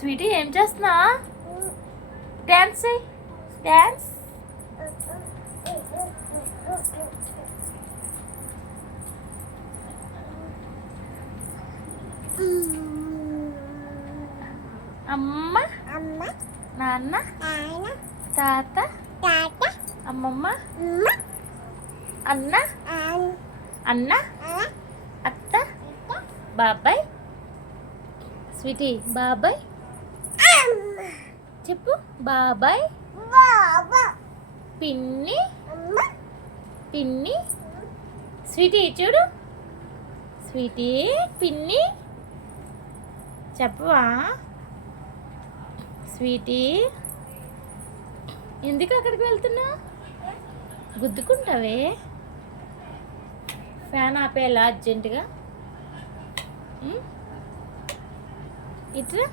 Sweety ఏం చేస్తున్నా? Dance చెయ్యి. డ్యాన్స్. అమ్మ, నాన్న, తాత, అమ్మమ్మ, అన్న, అన్న, అత్త, బాబాయ్. స్వీటీ బాబాయ్ చెప్పు. బాబాయ్, పిన్ని, పిన్ని. స్వీటీ చూడు. స్వీటీ పిన్ని చెప్పవా? స్వీటీ ఎందుకు అక్కడికి వెళ్తున్నా? గుద్దుకుంటావే. ఫ్యాన్ ఆపేయాలా అర్జెంటుగా? ఇట్లా